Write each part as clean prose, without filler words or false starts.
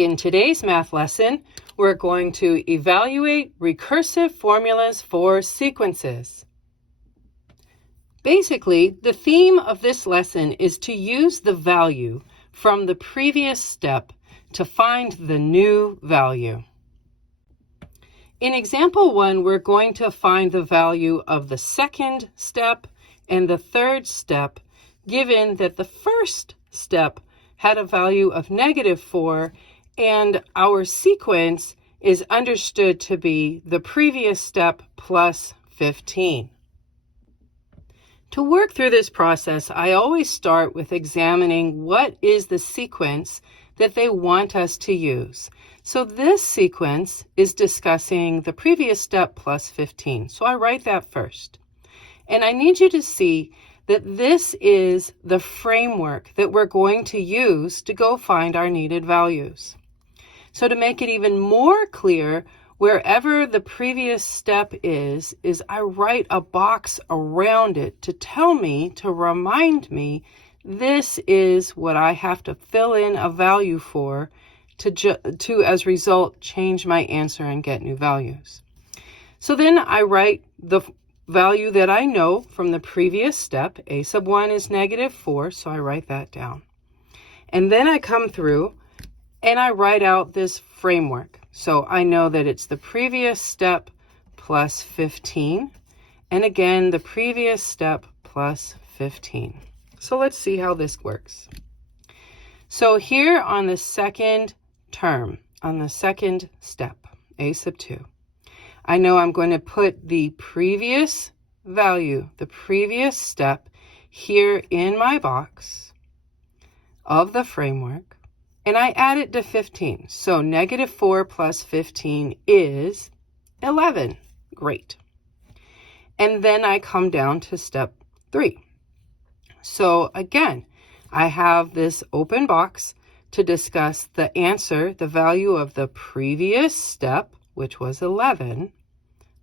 In today's math lesson, we're going to evaluate recursive formulas for sequences. Basically, the theme of this lesson is to use the value from the previous step to find the new value. In example 1, we're going to find the value of the second step and the third step, given that the first step had a value of -4, and our sequence is understood to be the previous step plus 15. To work through this process, I always start with examining what is the sequence that they want us to use. So this sequence is discussing the previous step plus 15. So I write that first. And I need you to see that this is the framework that we're going to use to go find our needed values. So to make it even more clear, wherever the previous step is I write a box around it to tell me, to remind me, this is what I have to fill in a value for to as a result, change my answer and get new values. So then I write the value that I know from the previous step. A sub 1 is -4, so I write that down. And then I come through and I write out this framework. So I know that it's the previous step plus 15. And again, the previous step plus 15. So let's see how this works. So here on the second term, on the second step, A sub 2, I know I'm going to put the previous value, the previous step, here in my box of the framework, and I add it to 15. So -4 plus 15 is 11. Great. And then I come down to step 3. So again, I have this open box to discuss the answer, the value of the previous step, which was 11,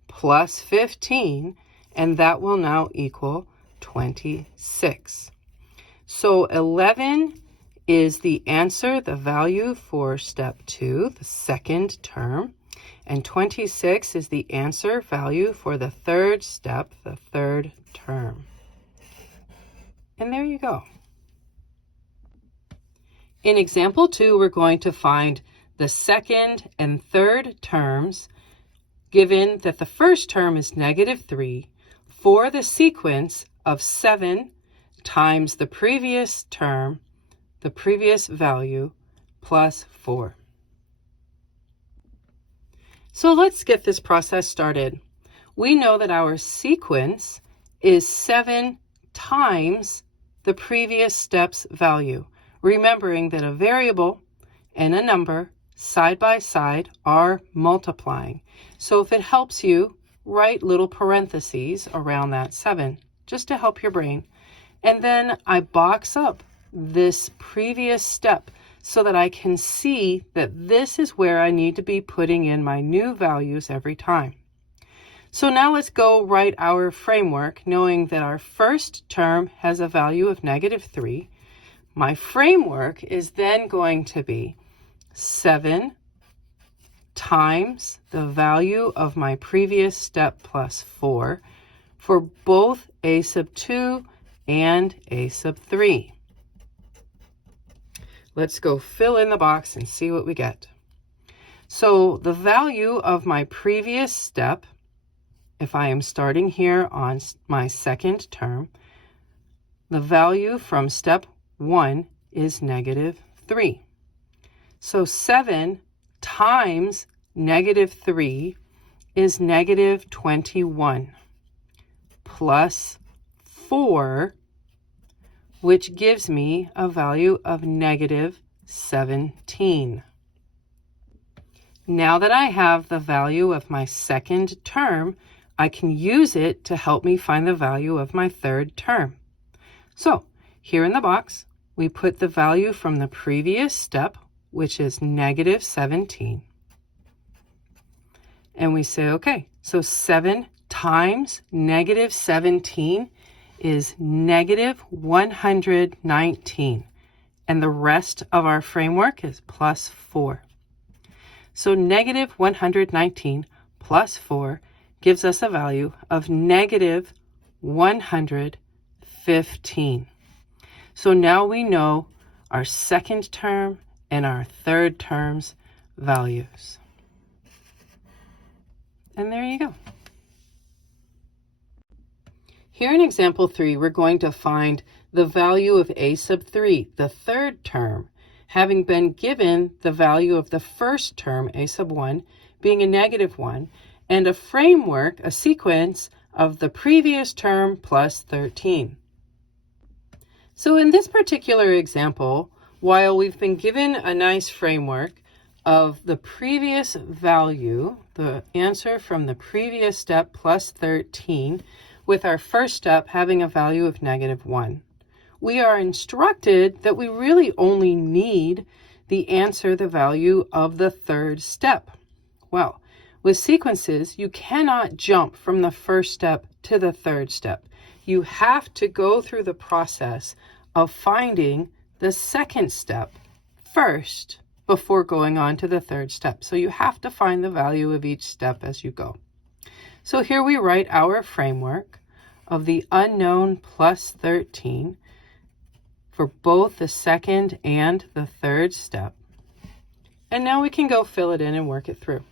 plus 15, and that will now equal 26. So 11 is the answer, the value for step 2, the second term, and 26 is the answer value for the third step, the third term. And there you go. In example 2, we're going to find the second and third terms, given that the first term is -3, for the sequence of 7 times the previous term, the previous value, plus 4. So let's get this process started. We know that our sequence is 7 times the previous step's value, remembering that a variable and a number side by side are multiplying. So if it helps you, write little parentheses around that 7, just to help your brain. And then I box up this previous step so that I can see that this is where I need to be putting in my new values every time. So now let's go write our framework, knowing that our first term has a value of -3. My framework is then going to be 7 times the value of my previous step plus 4 for both A sub 2 and A sub 3. Let's go fill in the box and see what we get. So the value of my previous step, if I am starting here on my second term, the value from step 1 is -3. So 7 times -3 is -21 plus 4, which gives me a value of -17. Now that I have the value of my second term, I can use it to help me find the value of my third term. So here in the box, we put the value from the previous step, which is -17. And we say, okay, so 7 times -17 is -119. And the rest of our framework is +4. So negative 119 plus 4 gives us a value of negative 115. So now we know our second term and our third term's values. And there you go. Here in example 3, we're going to find the value of a sub 3, the third term, having been given the value of the first term, a sub 1, being a negative 1, and a framework, a sequence of the previous term plus 13. So in this particular example, while we've been given a nice framework of the previous value, the answer from the previous step plus 13, with our first step having a value of negative 1, we are instructed that we really only need the answer, the value of the third step. Well, with sequences, you cannot jump from the first step to the third step. You have to go through the process of finding the second step first before going on to the third step. So you have to find the value of each step as you go. So here we write our framework of the unknown plus 13 for both the second and the third step. And now we can go fill it in and work it through.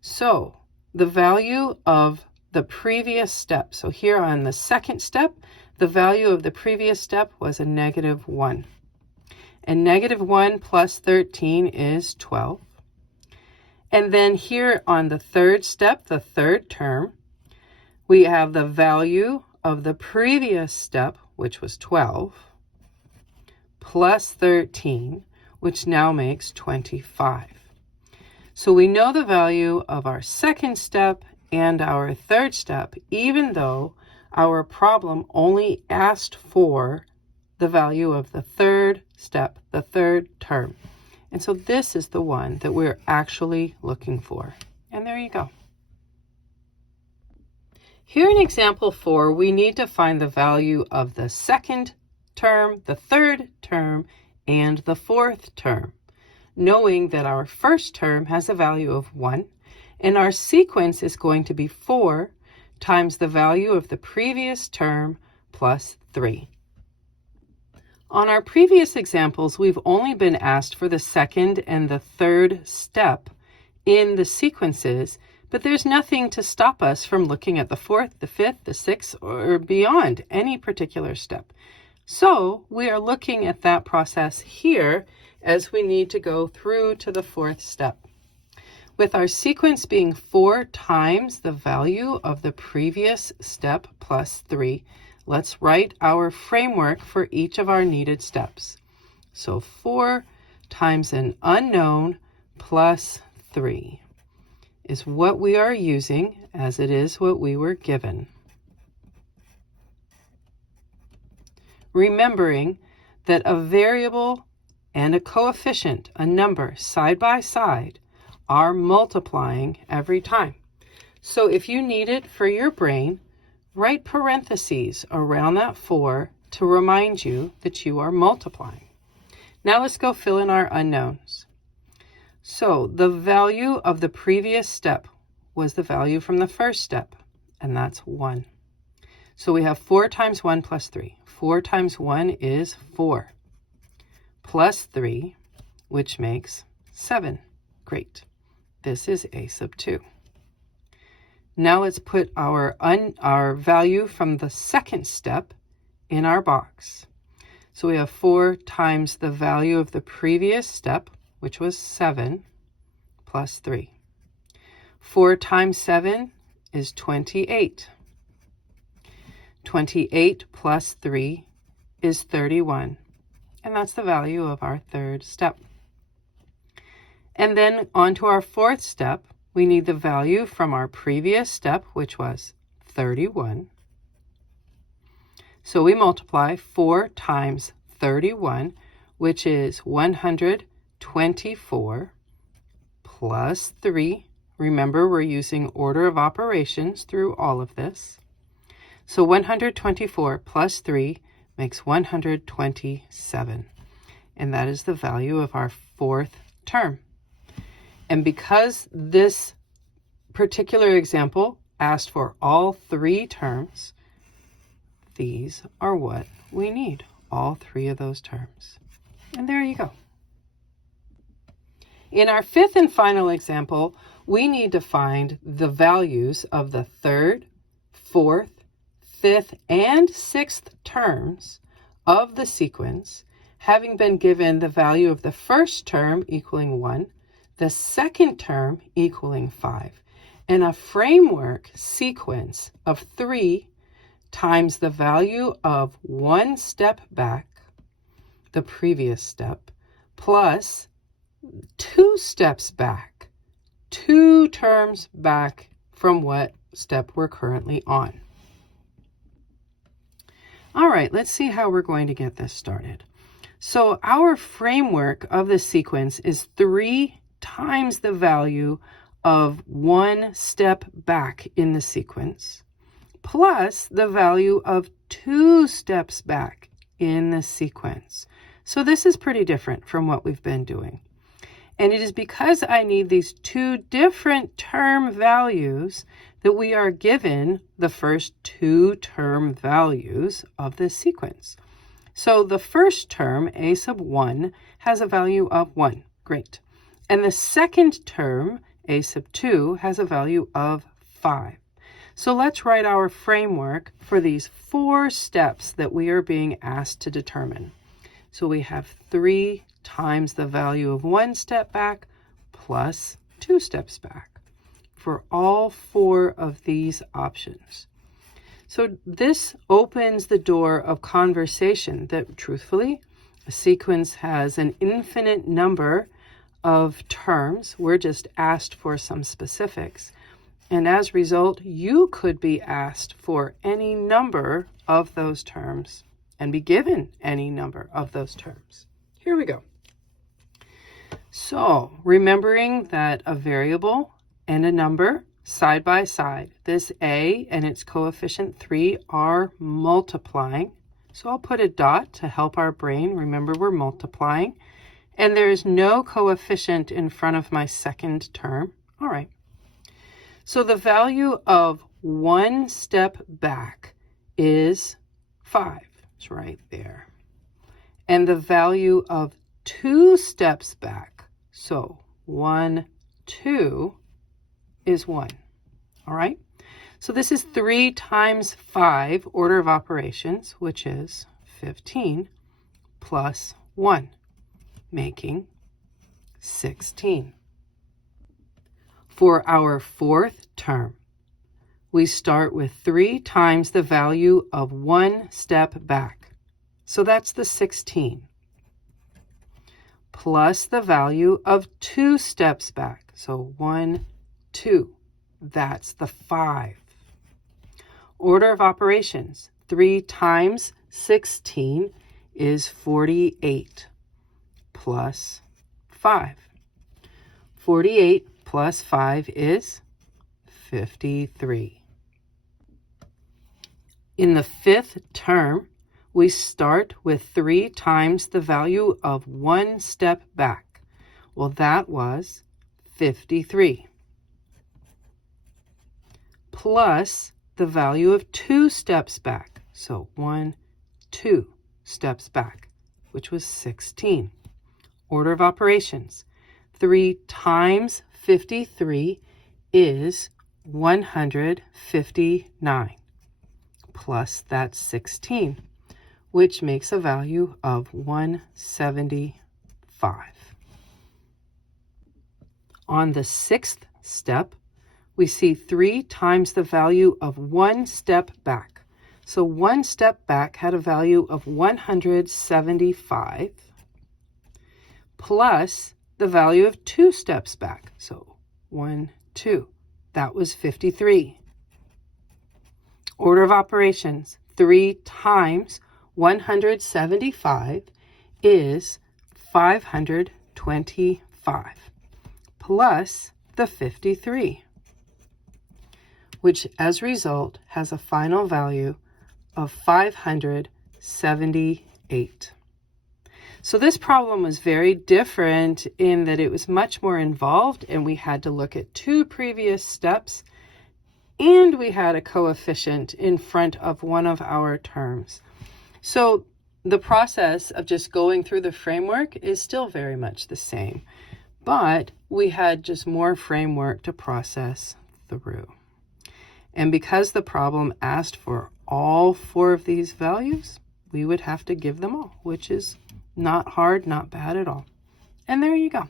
So the value of the previous step. So here on the second step, the value of the previous step was a negative 1. And negative 1 plus 13 is 12. And then here on the third step, the third term, we have the value of the previous step, which was 12, plus 13, which now makes 25. So we know the value of our second step and our third step, even though our problem only asked for the value of the third step, the third term. And so this is the one that we're actually looking for. And there you go. Here in example 4, we need to find the value of the second term, the third term, and the fourth term, knowing that our first term has a value of 1, and our sequence is going to be 4 times the value of the previous term plus 3. On our previous examples, we've only been asked for the second and the third step in the sequences, but there's nothing to stop us from looking at the fourth, the fifth, the sixth, or beyond any particular step. So we are looking at that process here as we need to go through to the fourth step. With our sequence being 4 times the value of the previous step plus 3, let's write our framework for each of our needed steps. So 4 times an unknown plus 3 is what we are using, as it is what we were given. Remembering that a variable and a coefficient, a number, side by side, are multiplying every time. So if you need it for your brain, write parentheses around that 4 to remind you that you are multiplying. Now let's go fill in our unknowns. So the value of the previous step was the value from the first step, and that's 1. So we have 4 times 1 plus 3. 4 times 1 is 4, plus 3, which makes 7. Great. This is a sub 2. Now let's put our value from the second step in our box. So we have 4 times the value of the previous step, which was 7, plus 3. 4 times 7 is 28. 28 plus 3 is 31. And that's the value of our third step. And then on to our fourth step, we need the value from our previous step, which was 31. So we multiply 4 times 31, which is 124, plus 3. Remember, we're using order of operations through all of this. So 124 plus 3 makes 127. And that is the value of our fourth term. And because this particular example asked for all three terms, these are what we need, all three of those terms. And there you go. In our fifth and final example, we need to find the values of the third, fourth, fifth, and sixth terms of the sequence, having been given the value of the first term equaling 1, the second term equaling 5, and a framework sequence of 3 times the value of 1 step back, the previous step, plus 2 steps back, 2 terms back from what step we're currently on. All right, let's see how we're going to get this started. So our framework of the sequence is 3 times the value of 1 step back in the sequence, plus the value of 2 steps back in the sequence. So this is pretty different from what we've been doing. And it is because I need these 2 different term values that we are given the first 2 term values of this sequence. So the first term, a sub 1, has a value of 1. Great. And the second term, a sub 2, has a value of 5. So let's write our framework for these 4 steps that we are being asked to determine. So we have 3 times the value of 1 step back plus 2 steps back for all 4 of these options. So this opens the door of conversation that, truthfully, a sequence has an infinite number of terms. We're just asked for some specifics. And as a result, you could be asked for any number of those terms and be given any number of those terms. Here we go. So, remembering that a variable and a number side by side, this a and its coefficient 3 are multiplying. So I'll put a dot to help our brain remember we're multiplying. And there's no coefficient in front of my second term. All right. So the value of 1 step back is 5. It's right there. And the value of 2 steps back, so 1, 2, is 1. All right? So this is 3 times 5 order of operations, which is 15, plus 1, making 16. For our fourth term, we start with 3 times the value of 1 step back. So that's the 16. Plus the value of 2 steps back. So 1, 2. That's the 5. Order of operations. 3 times 16 is 48. Plus 5. 48 plus 5 is 53. In the fifth term, we start with 3 times the value of 1 step back. Well, that was 53. Plus the value of 2 steps back. So 1, 2 steps back, which was 16. Order of operations. 3 times 53 is 159. Plus that's 16, which makes a value of 175. On the sixth step, we see 3 times the value of 1 step back. So 1 step back had a value of 175 plus the value of 2 steps back. So 1, 2. That was 53. Order of operations. 3 times 175 is 525 plus the 53, which as a result has a final value of 578. So this problem was very different in that it was much more involved, and we had to look at 2 previous steps, and we had a coefficient in front of one of our terms. So the process of just going through the framework is still very much the same, but we had just more framework to process through. And because the problem asked for all 4 of these values, we would have to give them all, which is not hard, not bad at all. And there you go.